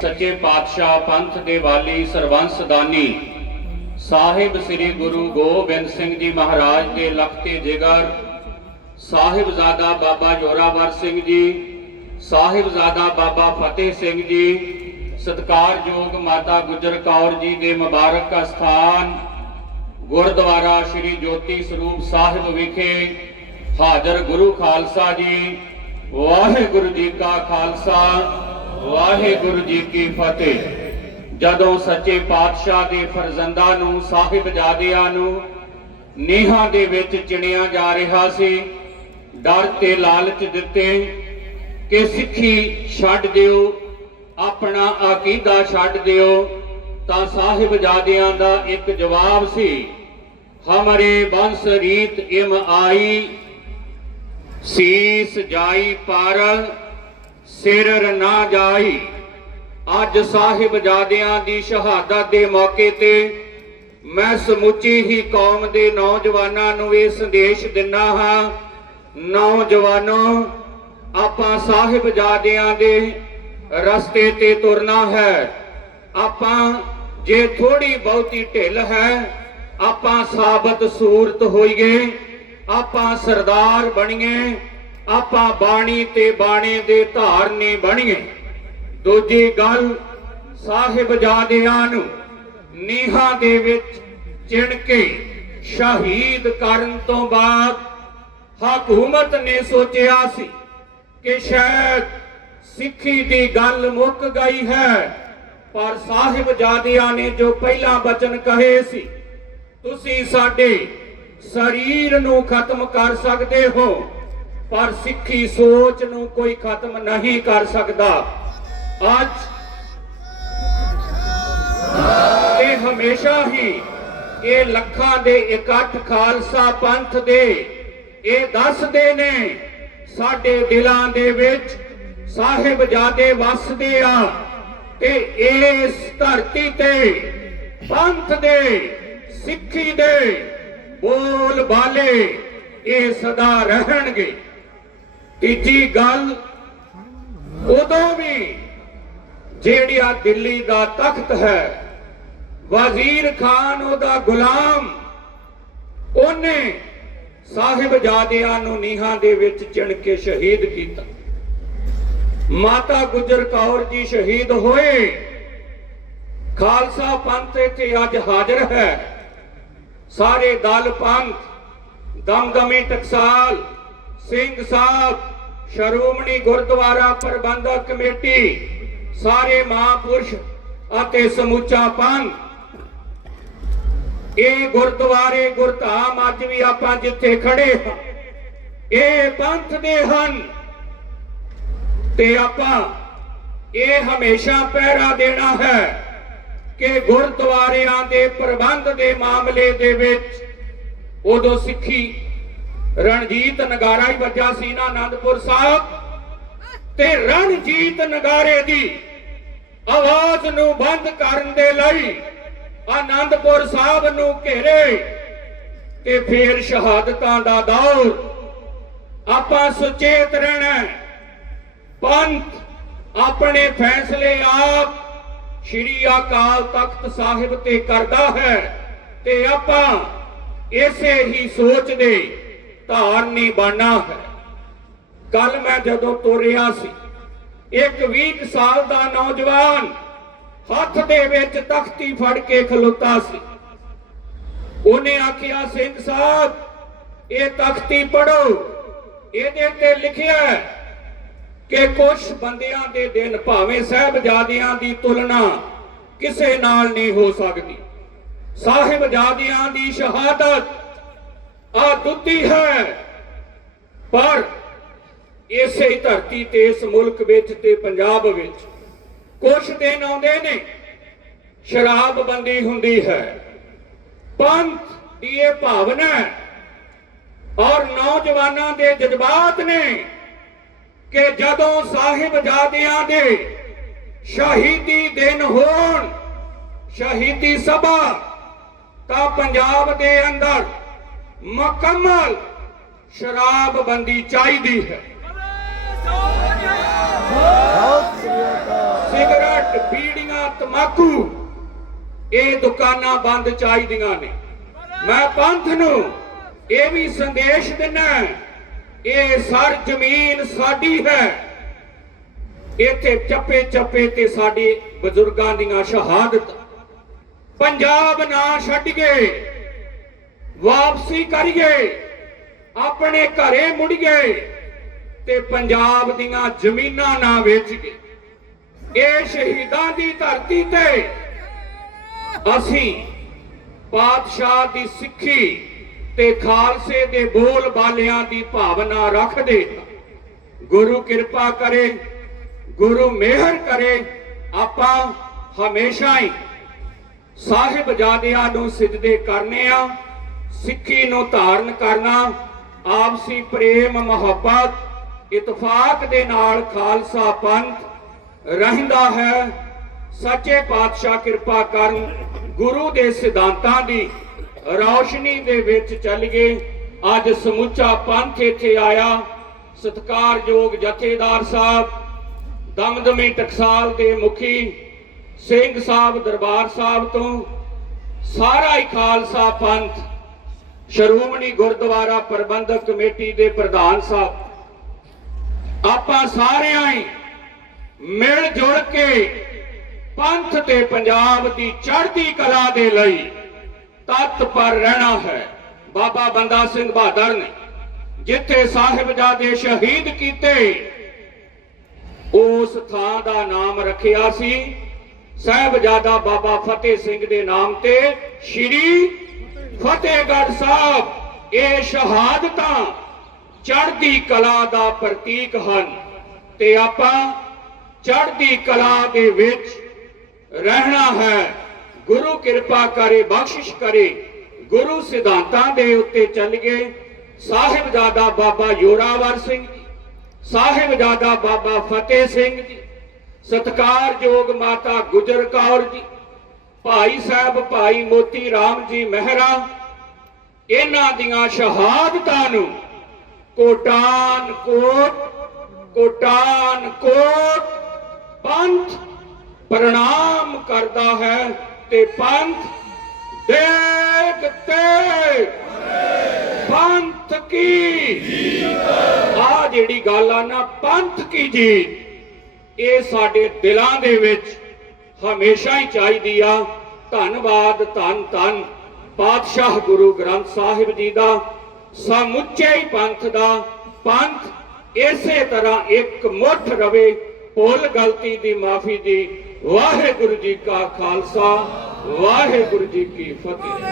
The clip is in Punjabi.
ਸੱਚੇ ਪਾਤਸ਼ਾਹ ਪੰਥ ਦੇ ਵਾਲੀ ਸਰਬੰਸ ਦਾਨੀ ਸਾਹਿਬ ਸ੍ਰੀ ਗੁਰੂ ਗੋਬਿੰਦ ਸਿੰਘ ਜੀ ਮਹਾਰਾਜ ਦੇ ਲਖਤੇ ਜਿਗਰ ਸਾਹਿਬਜ਼ਾਦਾ ਬਾਬਾ ਜੋਰਾਵਰ ਸਿੰਘ ਜੀ ਸਾਹਿਬਜ਼ਾਦਾ ਬਾਬਾ ਫਤਿਹ ਸਿੰਘ ਜੀ ਸਤਕਾਰਯੋਗ ਮਾਤਾ ਗੁਜਰ ਕੌਰ ਜੀ ਦੇ ਮੁਬਾਰਕ ਅਸਥਾਨ ਗੁਰਦੁਆਰਾ ਸ੍ਰੀ ਜੋਤੀ ਸਰੂਪ ਸਾਹਿਬ ਵਿਖੇ ਹਾਜ਼ਰ ਗੁਰੂ ਖਾਲਸਾ ਜੀ ਵਾਹਿਗੁਰੂ ਜੀ ਕਾ ਖਾਲਸਾ ਵਾਹਿਗੁਰੂ ਜੀ ਕੀ ਫਤਿਹ ਜਦੋਂ ਸੱਚੇ ਪਾਤਸ਼ਾਹ ਦੇ ਫਰਜ਼ੰਦਾ ਨੂੰ ਸਾਹਿਬਜ਼ਾਦਿਆਂ ਨੂੰ ਨੀਹਾਂ ਦੇ ਵਿੱਚ ਚਿਣਿਆ ਜਾ ਰਿਹਾ ਸੀ ਡਰ ਤੇ ਲਾਲਚ ਦਿੱਤੇ ਕਿ ਸਿੱਖੀ ਛੱਡ ਦਿਓ ਆਪਣਾ ਆਕੀਦਾ ਛੱਡ ਦਿਓ ਤਾਂ ਸਾਹਿਬਜ਼ਾਦਿਆਂ ਦਾ ਇੱਕ ਜਵਾਬ ਸੀ ਹਮਰੇ ਬੰਸ ਰੀਤ ਇਮ ਆਈ ਸੀਸ ਜਾਈ ਪਾਰਲ ਸਿਰ ਨਾ ਜਾਈ ਅੱਜ ਸਾਹਿਬ ਜਾਦਿਆਂ ਦੀ ਸ਼ਹਾਦਤ ਦੇ ਮੌਕੇ ਤੇ ਮੈਂ ਸਮੁੱਚੀ ਹੀ ਕੌਮ ਦੇ ਨੌਜਵਾਨਾਂ ਨੂੰ ਇਹ ਸੰਦੇਸ਼ ਦਿੰਨਾ ਹਾਂ ਨੌਜਵਾਨੋ ਆਪਾਂ ਸਾਹਿਬ ਜਾਦਿਆਂ ਦੇ ਰਸਤੇ ਤੇ ਤੁਰਨਾ ਹੈ ਆਪਾਂ ਜੇ ਥੋੜੀ ਬਹੁਤੀ ਢਿੱਲ ਹੈ ਆਪਾਂ ਸਾਬਤ ਸੂਰਤ ਹੋਈਏ ਆਪਾਂ ਸਰਦਾਰ ਬਣੀਏ ਆਪਾਂ ਬਾਣੀ ਤੇ ਬਾਣੇ ਦੇ ਧਾਰਨੇ ਬਣੀਏ ਦੂਜੀ ਗੱਲ ਸਾਹਿਬ ਜਾਦਿਆਂ ਨੂੰ ਨੀਹਾਂ ਦੇ ਵਿੱਚ ਚਿਣ ਕੇ ਸ਼ਹੀਦ ਕਰਨ ਤੋਂ ਬਾਅਦ ਹਕੂਮਤ ਨੇ ਸੋਚਿਆ ਸੀ ਕਿ ਸ਼ਾਇਦ ਸਿੱਖੀ ਦੀ ਗੱਲ ਮੁੱਕ ਗਈ ਹੈ ਪਰ ਸਾਹਿਬ ਜਾਦਿਆਂ ਨੇ ਜੋ ਪਹਿਲਾ ਬਚਨ ਕਹੇ ਸੀ ਤੁਸੀਂ ਸਾਡੇ ਸਰੀਰ ਨੂੰ ਖਤਮ ਕਰ ਸਕਦੇ ਹੋ ਪਰ ਸਿੱਖੀ ਸੋਚ ਨੂੰ ਕੋਈ ਖਤਮ ਨਹੀਂ ਕਰ ਸਕਦਾ ਅੱਜ ਇਹ ਹਮੇਸ਼ਾ ਹੀ ਇਹ ਲੱਖਾਂ ਦੇ ਇਕੱਠ ਖਾਲਸਾ ਪੰਥ ਦੇ ਇਹ ਦੱਸਦੇ ਨੇ ਸਾਡੇ ਦਿਲਾਂ ਦੇ ਵਿੱਚ ਸਾਹਿਬ ਜਾਦੇ ਵਸਦੇ ਆ ਤੇ ਇਸ ਧਰਤੀ ਤੇ ਪੰਥ ਦੇ ਸਿੱਖੀ ਦੇ ਬੋਲ ਬਾਲੇ ਇਹ ਸਦਾ ਰਹਿਣਗੇ ਤੀਜੀ ਗੱਲ ਉਦੋਂ ਵੀ ਜਿਹੜੀ ਆ ਦਿੱਲੀ ਦਾ ਤਖਤ ਹੈ ਵਜ਼ੀਰ ਖਾਨ ਉਹਦਾ ਗੁਲਾਮ ਉਹਨੇ ਸਾਹਿਬਜ਼ਾਦਿਆਂ ਨੂੰ ਨੀਹਾਂ ਦੇ ਵਿੱਚ ਚਿਣ ਕੇ ਸ਼ਹੀਦ ਕੀਤਾ ਮਾਤਾ ਗੁਜਰ ਕੌਰ ਜੀ ਸ਼ਹੀਦ ਹੋਏ ਖਾਲਸਾ ਪੰਥ ਇੱਥੇ ਅੱਜ ਹਾਜ਼ਰ ਹੈ ਸਾਰੇ ਦਲ ਪੰਥ ਦਮਦਮੀ ਟਕਸਾਲ ਸਿੰਘ ਸਾਹਿਬ ਸ਼ਰੋਮਣੀ ਗੁਰਦੁਆਰਾ ਪ੍ਰਬੰਧਕ ਕਮੇਟੀ ਸਾਰੇ ਮਹਾਪੁਰਸ਼ ਅਤੇ ਸਮੁੱਚਾ ਪੰਥ ਇਹ ਗੁਰਦੁਆਰੇ ਗੁਰਧਾਮ ਅੱਜ ਵੀ ਆਪਾਂ ਜਿੱਥੇ ਖੜੇ ਹਾਂ ਇਹ ਪੰਥ ਦੇ ਹਨ ਤੇ ਆਪਾਂ ਇਹ ਹਮੇਸ਼ਾ ਪਹਿਰਾ ਦੇਣਾ ਹੈ ਕਿ ਗੁਰਦੁਆਰਿਆਂ ਦੇ ਪ੍ਰਬੰਧ ਦੇ ਮਾਮਲੇ ਦੇ ਵਿੱਚ ਉਦੋਂ ਸਿੱਖੀ ਰਣਜੀਤ ਨਗਾਰਾ ਹੀ ਵੱਜਾ ਸੀ ਨਾ ਆਨੰਦਪੁਰ ਸਾਹਿਬ ਤੇ ਰਣਜੀਤ ਨਗਾਰੇ ਦੀ ਆਵਾਜ਼ ਨੂੰ ਬੰਦ ਕਰਨ ਦੇ ਲਈ ਆਨੰਦਪੁਰ ਸਾਹਿਬ ਨੂੰ ਘੇਰੇ ਤੇ ਫੇਰ ਸ਼ਹਾਦਤਾਂ ਦਾ ਦੌਰ ਆਪਾਂ ਸੁਚੇਤ ਰਹਿਣਾ ਪੰਥ ਆਪਣੇ ਫੈਸਲੇ ਆਪ ਸ਼੍ਰੀ ਅਕਾਲ ਤਖਤ ਸਾਹਿਬ ਤੇ ਕਰਦਾ ਹੈ ਤੇ ਆਪਾਂ ਇਸੇ ਹੀ ਸੋਚ ਦੇ ਧਾਨ ਨਿਬਾਣਾ ਹੈ ਕੱਲ ਮੈਂ ਜਦੋਂ ਤੁਰਿਆ ਸੀ ਇੱਕ 20 ਸਾਲ ਦਾ ਨੌਜਵਾਨ ਹੱਥ ਦੇ ਵਿੱਚ ਤਖਤੀ ਫੜ ਕੇ ਖਲੋਤਾ ਸੀ ਉਹਨੇ ਆਖਿਆ ਸਿੰਘ ਸਾਹਿਬ ਇਹ ਤਖਤੀ ਪੜੋ ਇਹਦੇ ਤੇ ਲਿਖਿਆ ਹੈ ਕਿ ਕੁਝ ਬੰਦਿਆਂ ਦੇ ਦਿਨ ਭਾਵੇਂ ਸਹਿਬਜ਼ਾਦਿਆਂ ਦੀ ਤੁਲਨਾ ਕਿਸੇ ਨਾਲ ਨਹੀਂ ਹੋ ਸਕਦੀ ਸਾਹਿਬਜ਼ਾਦਿਆਂ ਦੀ ਸ਼ਹਾਦਤ ਆ ਦੁੱਤੀ ਹੈ ਪਰ ਇਸੇ ਹੀ ਧਰਤੀ ਤੇ ਇਸ ਮੁਲਕ ਵਿੱਚ ਤੇ ਪੰਜਾਬ ਵਿੱਚ ਕੁਝ ਦਿਨ ਆਉਂਦੇ ਨੇ ਬੰਦੀ ਹੁੰਦੀ ਹੈ ਪੰਥ ਦੀ ਇਹ ਭਾਵਨਾ ਔਰ ਨੌਜਵਾਨਾਂ ਦੇ ਜਜ਼ਬਾਤ ਨੇ ਕਿ ਜਦੋਂ ਸਾਹਿਬ ਜਾਦਿਆਂ ਦੇ ਸ਼ਹੀਦੀ ਦਿਨ ਹੋਣ ਸ਼ਹੀਦੀ ਸਭਾ ਤਾਂ ਪੰਜਾਬ ਦੇ ਅੰਦਰ ਮੁਕੰਮਲ ਬੰਦੀ ਚਾਹੀਦੀ ਹੈ ਸਿਗਰਟ ਬੀੜੀਆਂ ਤਮਾਕੂ ਇਹ ਦੁਕਾਨਾਂ ਬੰਦ ਚਾਹੀਦੀਆਂ ਨੇ ਮੈਂ ਪੰਥ ਨੂੰ ਇਹ ਵੀ ਸੰਦੇਸ਼ ਦਿੰਨਾ ਇਹ ਸਰ ਜ਼ਮੀਨ ਸਾਡੀ ਹੈ ਇੱਥੇ ਚੱਪੇ ਚੱਪੇ ਤੇ ਸਾਡੇ ਬਜ਼ੁਰਗਾਂ ਦੀਆਂ ਸ਼ਹਾਦਤ ਪੰਜਾਬ ਨਾ ਛੱਡ ਗਏ ਵਾਪਸੀ ਕਰੀਏ ਆਪਣੇ ਘਰੇ ਗਏ ਤੇ ਪੰਜਾਬ ਦੀਆਂ ਜ਼ਮੀਨਾਂ ਨਾ ਕੇ ਇਹ ਸ਼ਹੀਦਾਂ ਦੀ ਧਰਤੀ ਤੇ ਅਸੀਂ ਪਾਤਸ਼ਾਹ ਦੀ ਸਿੱਖੀ ਤੇ ਖਾਲਸੇ ਦੇ ਬੋਲ ਬਾਲਿਆਂ ਦੀ ਭਾਵਨਾ ਰੱਖਦੇ ਗੁਰੂ ਕਿਰਪਾ ਕਰੇ ਗੁਰੂ ਮਿਹਰ ਕਰੇ ਆਪਾਂ ਹਮੇਸ਼ਾ ਹੀ ਸਾਹਿਬ ਜਾਦਿਆਂ ਨੂੰ ਸਿੱਧੇ ਕਰਨੇ ਆ ਸਿੱਖੀ ਨੂੰ ਧਾਰਨ ਕਰਨਾ ਆਪਸੀ ਪ੍ਰੇਮ ਮੁਹੱਬਤ ਇਤਫਾਕ ਦੇ ਨਾਲ ਖਾਲਸਾ ਪੰਥ ਰਹਿੰਦਾ ਹੈ ਸੱਚੇ ਪਾਤਸ਼ਾਹ ਕਿਰਪਾ ਕਰਨ ਗੁਰੂ ਦੇ ਸਿਧਾਂਤਾਂ ਦੀ ਰੌਸ਼ਨੀ ਦੇ ਵਿੱਚ ਚੱਲ ਗਏ ਅੱਜ ਸਮੁੱਚਾ ਪੰਥ ਇੱਥੇ ਆਇਆ ਸਤਕਾਰਯੋਗ ਜਥੇਦਾਰ ਸਾਹਿਬ ਦਮਦਮੀ ਟਕਸਾਲ ਦੇ ਮੁਖੀ ਸਿੰਘ ਸਾਹਿਬ ਦਰਬਾਰ ਸਾਹਿਬ ਤੋਂ ਸਾਰਾ ਹੀ ਖਾਲਸਾ ਪੰਥ ਸ਼ਰੂਮਣੀ ਗੁਰਦੁਆਰਾ ਪ੍ਰਬੰਧਕ ਕਮੇਟੀ ਦੇ ਪ੍ਰਧਾਨ ਸਾਹਿਬ ਆਪਾਂ ਸਾਰਿਆਂ ਹੀ ਮਿਲ ਜੁਲ ਕੇ ਪੰਥ ਤੇ ਪੰਜਾਬ ਦੀ ਚੜ੍ਹਦੀ ਕਲਾ ਦੇ ਲਈ ਤਤਪਰ ਰਹਿਣਾ ਹੈ ਬਾਬਾ ਬੰਦਾ ਸਿੰਘ ਬਹਾਦਰ ਨੇ ਜਿੱਥੇ ਸਾਹਿਬਜ਼ਾਦੇ ਸ਼ਹੀਦ ਕੀਤੇ ਉਸ ਥਾਂ ਦਾ ਨਾਮ ਰੱਖਿਆ ਸੀ ਸਾਹਿਬਜ਼ਾਦਾ ਬਾਬਾ ਫਤਿਹ ਸਿੰਘ ਦੇ ਨਾਮ ਤੇ ਸ਼੍ਰੀ ਫਤਿਹਗੜ੍ਹ ਸਾਹਿਬ ਇਹ ਸ਼ਹਾਦਤਾਂ ਚੜ੍ਹਦੀ ਕਲਾ ਦਾ ਪ੍ਰਤੀਕ ਹਨ ਤੇ ਆਪਾਂ ਚੜ੍ਹਦੀ ਕਲਾ ਦੇ ਵਿੱਚ ਰਹਿਣਾ ਹੈ ਗੁਰੂ ਕਿਰਪਾ ਕਰੇ ਬਖਸ਼ਿਸ਼ ਕਰੇ ਗੁਰੂ ਸਿਧਾਂਤਾਂ ਦੇ ਉੱਤੇ ਚੱਲ ਗਏ ਸਾਹਿਬਜ਼ਾਦਾ ਬਾਬਾ ਯੋਰਾਵਰ ਸਿੰਘ ਜੀ ਸਾਹਿਬਜ਼ਾਦਾ ਬਾਬਾ ਫਤਿਹ ਸਿੰਘ ਜੀ ਸਤਕਾਰਯੋਗ ਮਾਤਾ ਗੁਜਰ ਕੌਰ ਜੀ ਭਾਈ ਸਾਹਿਬ ਭਾਈ ਮੋਤੀ RAM ਜੀ ਮਹਿਰਾ ਇਹਨਾਂ ਦੀਆਂ ਸ਼ਹਾਦਤਾਂ ਨੂੰ ਕੋਟਾਨ ਕੋਟ ਕੋਟਾਨ ਕੋਟ ਪੰਥ ਪ੍ਰਣਾਮ ਕਰਦਾ ਹੈ ਤੇ ਪੰਥ ਦੇਖ ਤੇ ਪੰਥ ਕੀ ਜੀਤ ਆ ਜਿਹੜੀ ਗੱਲ ਆ ਨਾ ਪੰਥ ਕੀ ਜੀਤ ਇਹ ਸਾਡੇ ਦਿਲਾਂ ਦੇ ਵਿੱਚ ਹਮੇਸ਼ਾ ਹੀ ਚਾਹੀਦੀ ਆ ਧੰਨਵਾਦ ਧੰਨ ਧੰਨ ਪਾਤਸ਼ਾਹ ਗੁਰੂ ਗ੍ਰੰਥ ਸਾਹਿਬ ਜੀ ਦਾ ਸਮੁੱਚੇ ਹੀ ਪੰਥ ਦਾ ਪੰਥ ਇਸੇ ਤਰ੍ਹਾਂ ਇੱਕ ਮੁੱਠ ਰਵੇ ਭੁੱਲ ਗਲਤੀ ਦੀ ਮਾਫੀ ਦੀ ਵਾਹਿਗੁਰੂ ਜੀ ਕਾ ਖਾਲਸਾ ਵਾਹਿਗੁਰੂ ਜੀ ਕੀ ਫਤਿਹ